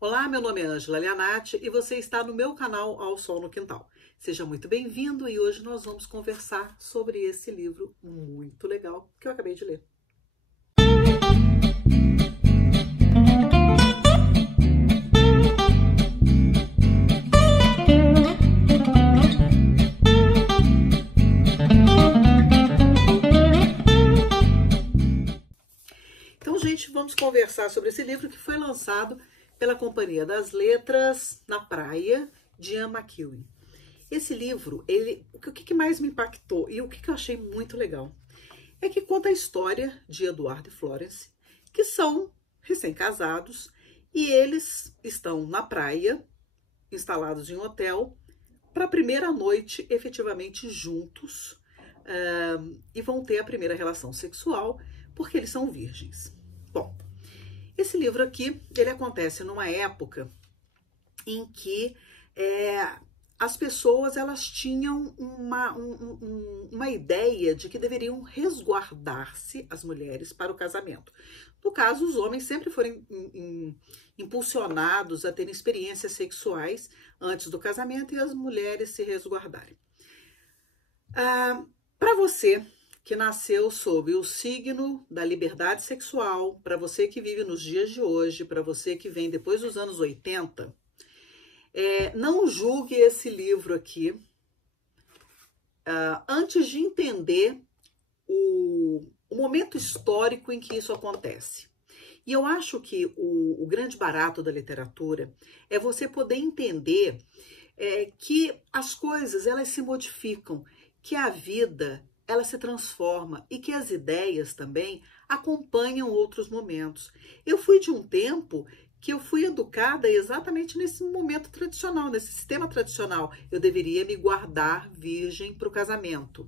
Olá, meu nome é Ângela Lianati e você está no meu canal Ao Sol no Quintal. Seja muito bem-vindo e hoje nós vamos conversar sobre esse livro muito legal que eu acabei de ler. Então, gente, vamos conversar sobre esse livro que foi lançado pela Companhia das Letras na Praia, de Ian McEwan. Esse livro, o que mais me impactou e o que eu achei muito legal é que conta a história de Eduardo e Florence, que são recém-casados e eles estão na praia, instalados em um hotel, para a primeira noite efetivamente juntos e vão ter a primeira relação sexual porque eles são virgens. Bom, esse livro aqui, ele acontece numa época em que as pessoas elas tinham uma ideia de que deveriam resguardar-se as mulheres para o casamento. No caso, os homens sempre foram impulsionados a terem experiências sexuais antes do casamento e as mulheres se resguardarem. Para você que nasceu sob o signo da liberdade sexual, para você que vive nos dias de hoje, para você que vem depois dos anos 80, não julgue esse livro aqui antes de entender o momento histórico em que isso acontece. E eu acho que o grande barato da literatura é você poder entender que as coisas elas se modificam, que a vida ela se transforma e que as ideias também acompanham outros momentos. Eu fui de um tempo que eu fui educada exatamente nesse momento tradicional, nesse sistema tradicional. Eu deveria me guardar virgem para o casamento.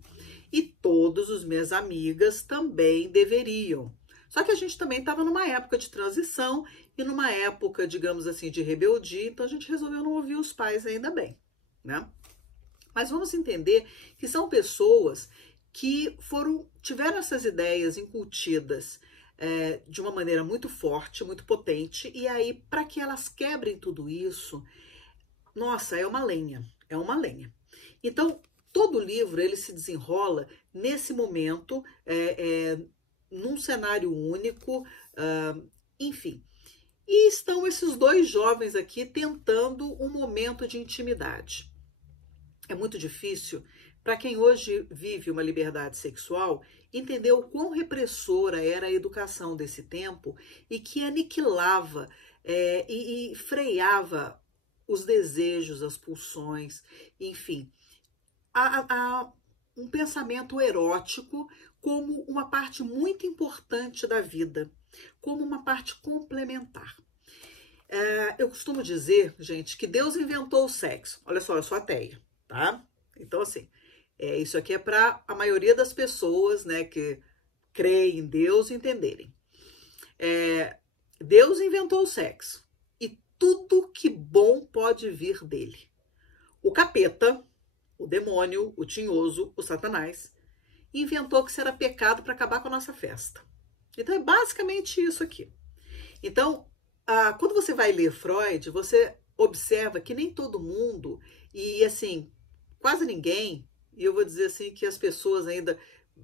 E todas as minhas amigas também deveriam. Só que a gente também estava numa época de transição e numa época, digamos assim, de rebeldia, então a gente resolveu não ouvir os pais ainda bem, né? Mas vamos entender que são pessoas que tiveram essas ideias incutidas de uma maneira muito forte, muito potente, e aí, para que elas quebrem tudo isso, nossa, é uma lenha, é uma lenha. Então, todo o livro, ele se desenrola nesse momento, num cenário único, enfim. E estão esses dois jovens aqui tentando um momento de intimidade. É muito difícil para quem hoje vive uma liberdade sexual entender o quão repressora era a educação desse tempo e que aniquilava e freava os desejos, as pulsões, enfim. Há um pensamento erótico como uma parte muito importante da vida, como uma parte complementar. Eu costumo dizer, gente, que Deus inventou o sexo. Olha só, eu sou ateia, tá? Então, assim, isso aqui é para a maioria das pessoas, né, que creem em Deus entenderem. Deus inventou o sexo e tudo que bom pode vir dele. O capeta, o demônio, o tinhoso, o satanás, inventou que isso era pecado para acabar com a nossa festa. Então, é basicamente isso aqui. Então, quando você vai ler Freud, você observa que nem todo mundo, e assim, quase ninguém, e eu vou dizer assim que as pessoas ainda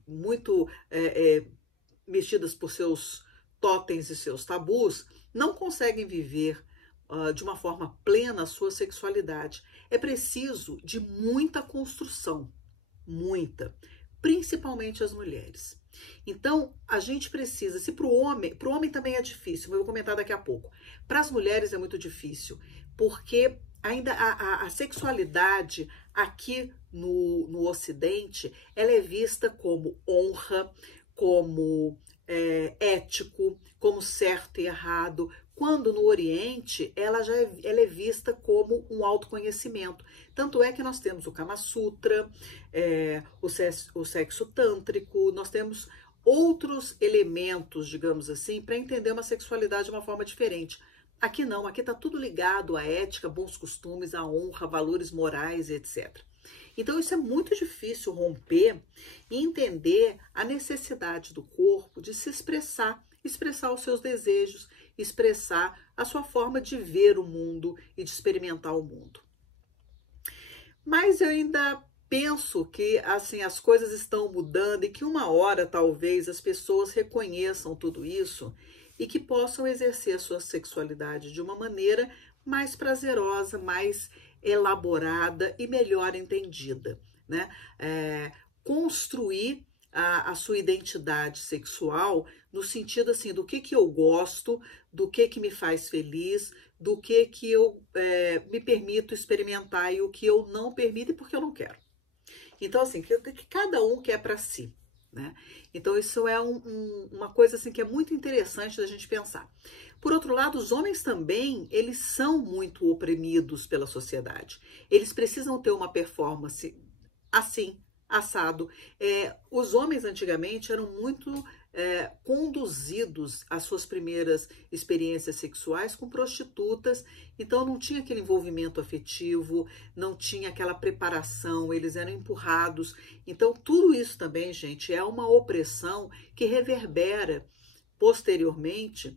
muito mexidas por seus totens e seus tabus, não conseguem viver de uma forma plena a sua sexualidade. É preciso de muita construção, muita, principalmente as mulheres. Então, a gente precisa, se para o homem também é difícil, eu vou comentar daqui a pouco. Para as mulheres é muito difícil, porque ainda a sexualidade aqui no Ocidente, ela é vista como honra, como ético, como certo e errado, quando no Oriente ela é vista como um autoconhecimento. Tanto é que nós temos o Kama Sutra, o sexo tântrico, nós temos outros elementos, digamos assim, para entender uma sexualidade de uma forma diferente. Aqui não, aqui está tudo ligado à ética, bons costumes, à honra, valores morais, etc. Então isso é muito difícil romper e entender a necessidade do corpo de se expressar os seus desejos, expressar a sua forma de ver o mundo e de experimentar o mundo. Mas eu ainda penso que assim as coisas estão mudando e que uma hora talvez as pessoas reconheçam tudo isso e que possam exercer a sua sexualidade de uma maneira mais prazerosa, mais elaborada e melhor entendida, né? Construir a sua identidade sexual no sentido assim do que eu gosto, do que me faz feliz, do que eu me permito experimentar e o que eu não permito e porque eu não quero. Então, assim, que cada um quer para si, né? Então, isso é uma coisa assim que é muito interessante da gente pensar. Por outro lado, os homens também, eles são muito oprimidos pela sociedade. Eles precisam ter uma performance assim, assado. Os homens antigamente eram muito conduzidos às suas primeiras experiências sexuais com prostitutas, então não tinha aquele envolvimento afetivo, não tinha aquela preparação, eles eram empurrados. Então tudo isso também, gente, é uma opressão que reverbera posteriormente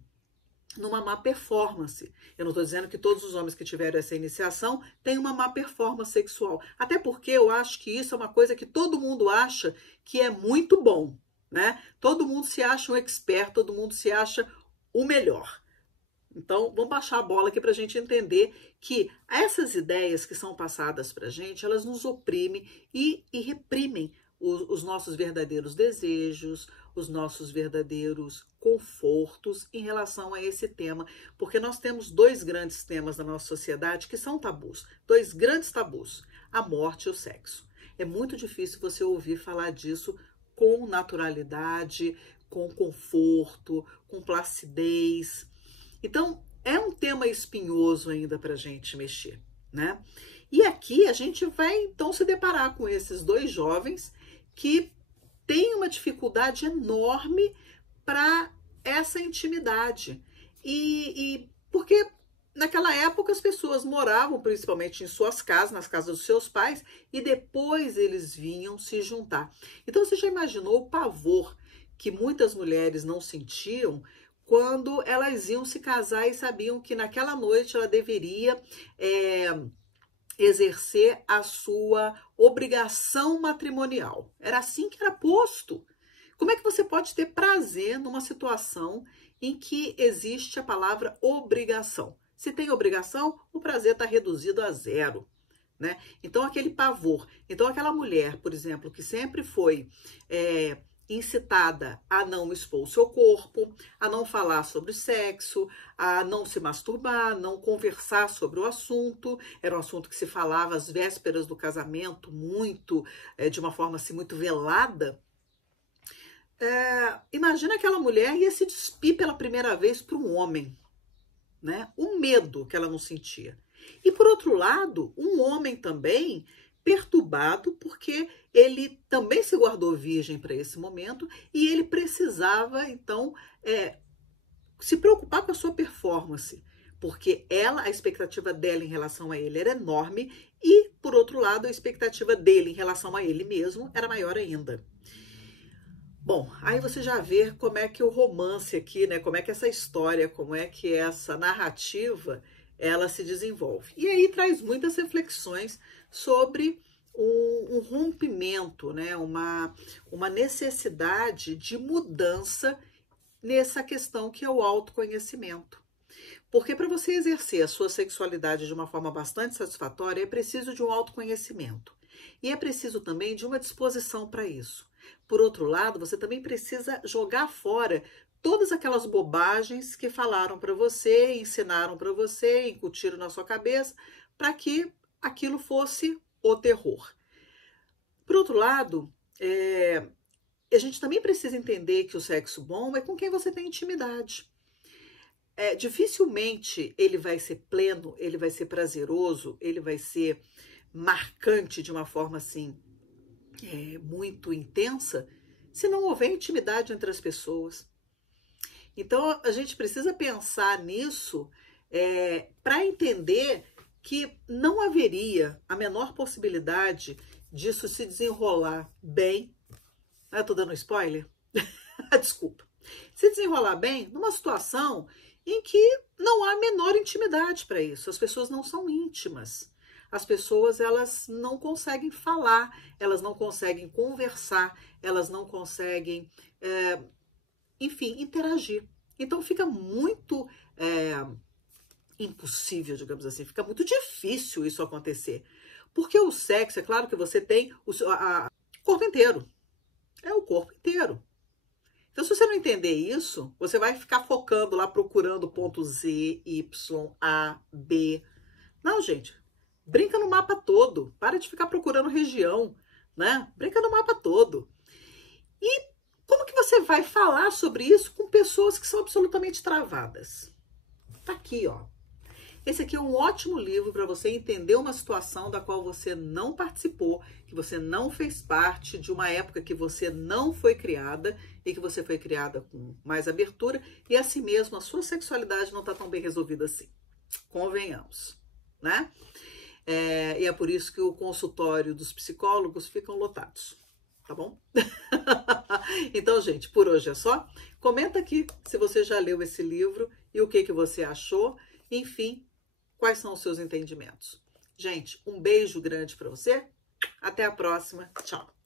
numa má performance. Eu não estou dizendo que todos os homens que tiveram essa iniciação têm uma má performance sexual. Até porque eu acho que isso é uma coisa que todo mundo acha que é muito bom, né? Todo mundo se acha um expert, todo mundo se acha o melhor. Então, vamos baixar a bola aqui para a gente entender que essas ideias que são passadas para a gente, elas nos oprimem e reprimem os nossos verdadeiros desejos, os nossos verdadeiros confortos em relação a esse tema, porque nós temos dois grandes temas na nossa sociedade que são tabus, dois grandes tabus, a morte e o sexo. É muito difícil você ouvir falar disso com naturalidade, com conforto, com placidez. Então, é um tema espinhoso ainda para a gente mexer, né? E aqui a gente vai então se deparar com esses dois jovens que têm uma dificuldade enorme para essa intimidade. E porque naquela época as pessoas moravam principalmente em suas casas, nas casas dos seus pais, e depois eles vinham se juntar. Então você já imaginou o pavor que muitas mulheres não sentiam quando elas iam se casar e sabiam que naquela noite ela deveria exercer a sua obrigação matrimonial. Era assim que era posto. Como é que você pode ter prazer numa situação em que existe a palavra obrigação? Se tem obrigação, o prazer está reduzido a zero, né? Então, aquele pavor. Então, aquela mulher, por exemplo, que sempre foi incitada a não expor o seu corpo, a não falar sobre sexo, a não se masturbar, não conversar sobre o assunto. Era um assunto que se falava às vésperas do casamento, muito, de uma forma assim, muito velada. Imagina aquela mulher ia se despir pela primeira vez para um homem, né? O medo que ela não sentia. E por outro lado, um homem também perturbado porque ele também se guardou virgem para esse momento e ele precisava então se preocupar com a sua performance, porque a expectativa dela em relação a ele era enorme e por outro lado a expectativa dele em relação a ele mesmo era maior ainda. Bom, aí você já vê como é que o romance aqui, né, como é que essa história, como é que essa narrativa, ela se desenvolve. E aí traz muitas reflexões sobre um rompimento, né, uma necessidade de mudança nessa questão que é o autoconhecimento. Porque para você exercer a sua sexualidade de uma forma bastante satisfatória, é preciso de um autoconhecimento. E é preciso também de uma disposição para isso. Por outro lado, você também precisa jogar fora todas aquelas bobagens que falaram para você, ensinaram para você, incutiram na sua cabeça, para que aquilo fosse o terror. Por outro lado, a gente também precisa entender que o sexo bom é com quem você tem intimidade. Dificilmente ele vai ser pleno, ele vai ser prazeroso, ele vai ser marcante de uma forma assim muito intensa, se não houver intimidade entre as pessoas. Então a gente precisa pensar nisso para entender que não haveria a menor possibilidade disso se desenrolar bem. Eu tô dando spoiler? Desculpa. Se desenrolar bem numa situação em que não há a menor intimidade para isso. As pessoas não são íntimas. As pessoas, elas não conseguem falar, elas não conseguem conversar, elas não conseguem, enfim, interagir. Então fica muito impossível, digamos assim, fica muito difícil isso acontecer. Porque o sexo, é claro que você tem o corpo inteiro. É o corpo inteiro. Então, se você não entender isso, você vai ficar focando lá, procurando ponto Z, Y, A, B. Não, gente. Brinca no mapa todo. Para de ficar procurando região, né? Brinca no mapa todo. E como que você vai falar sobre isso com pessoas que são absolutamente travadas? Tá aqui, ó. Esse aqui é um ótimo livro para você entender uma situação da qual você não participou, que você não fez parte, de uma época que você não foi criada e que você foi criada com mais abertura e assim mesmo a sua sexualidade não está tão bem resolvida assim. Convenhamos, né? E é por isso que o consultório dos psicólogos ficam lotados, tá bom? Então, gente, por hoje é só. Comenta aqui se você já leu esse livro e o que você achou. Enfim, quais são os seus entendimentos? Gente, um beijo grande para você. Até a próxima. Tchau.